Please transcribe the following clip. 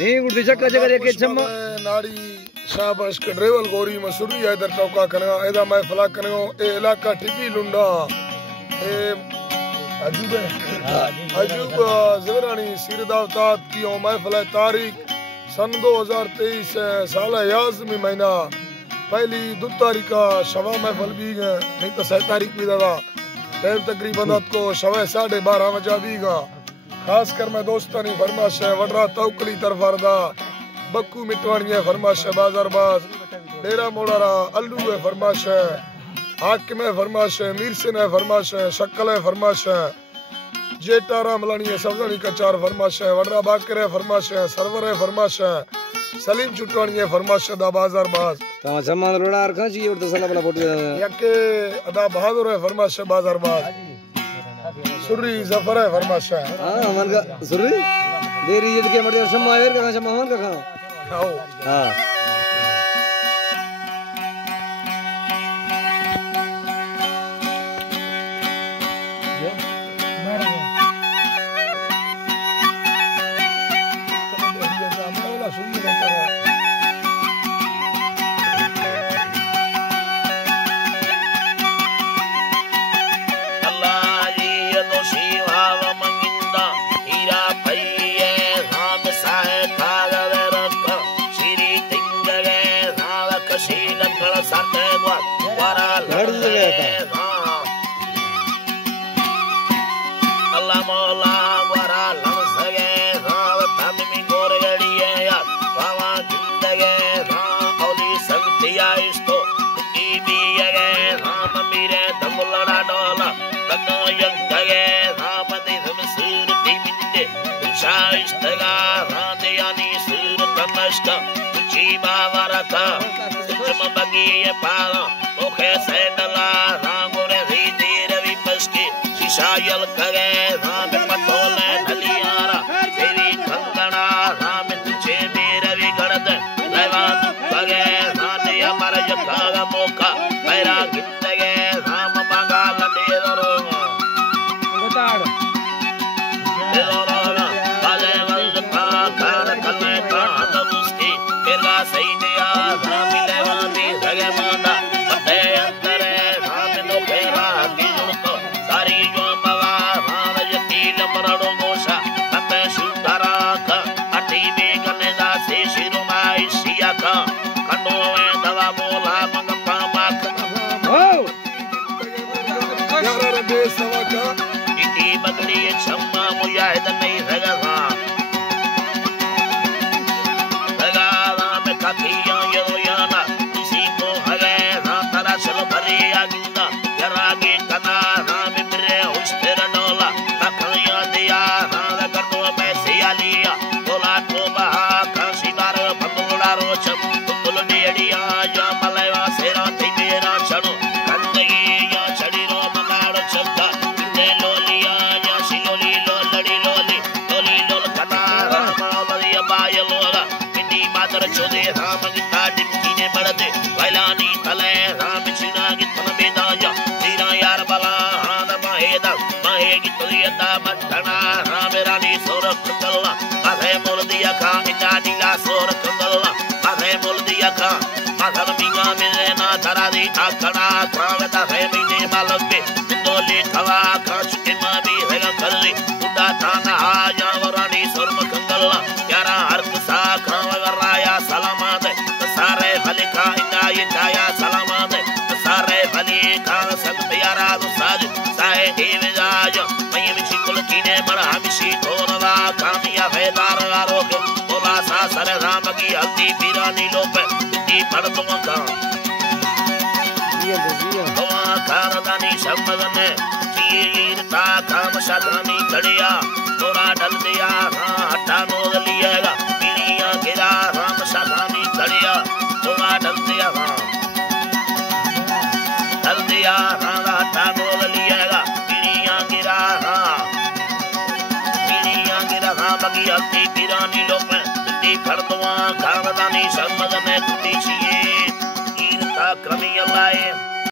नहीं गुड़ी चक्का जगह के चम्मा नाड़ी शाबाश के ड्राइवर गोरी मसूरी है इधर चौका करना एदा मैं फला करना ए इलाका टिकी लुंडा ए अजूब ज़रानी सिरदावतात की महफिल तारीख सन 2023 साल याज़मी महीना पहली 2 तारीख का शवा महफिल भी गए नहीं तो 7 तारीख भी दादा टाइम तकरीबन को शवा 12:30 बजा भी गा खास कर मैं दोस्तानी फरमाश है वडरा तौकली तरफारदा बक्कू मिटवानी है फरमाश है बाजारबाज डेरा मोड़ारा अल्लू है फरमाश है हाकिम है फरमाश है मीरसन है फरमाश है शक्ल है फरमाश है जेटारा मलानी है सब्जानी का 4 फरमाश है वडरा बाकर है फरमाश है सरवर है फरमाश है सलीम चुटवानी है फरमाश दा बाजारबाज तमा सम्मान रोड़ा रखा जी और तो सला बला फोटो यके अदा बहादुर है फरमाश है बाजारबाज सुरी जफर है फरमाश है हां मन का सुरी देरी जद के मर्द सम्मा वेर का सम्मा मन का खाओ हां शायल करे राम पटोले ढलियारा तेरी कंगना राम तुझे मेरे बिगड़द लैवान करे राम अमर जगा मौका मेरा जिंदगी राम मंगा लडे रोगा बताड़ रोगा बाजे वंद का कान कले का हम उसकी तेरा सही दिया राम लेवानी जगे मांदा बटे अंतरे राम नो फेरा की जुड़तो सारी हल्दी पीरानी लोप दी पड़ दूंगा खानदानी शब्द में चीरता काम शतरनी खड़िया तोरा डल दिया हाँ हट्टा नोद लिएगा पीड़िया गिरा राम शतरनी खड़िया तोरा डल दिया हाँ हट्टा नोद लिएगा पीड़िया गिरा हाँ बगी हल्दी पीरानी लोप खड़दुआ खानदानी शब्द में कुटी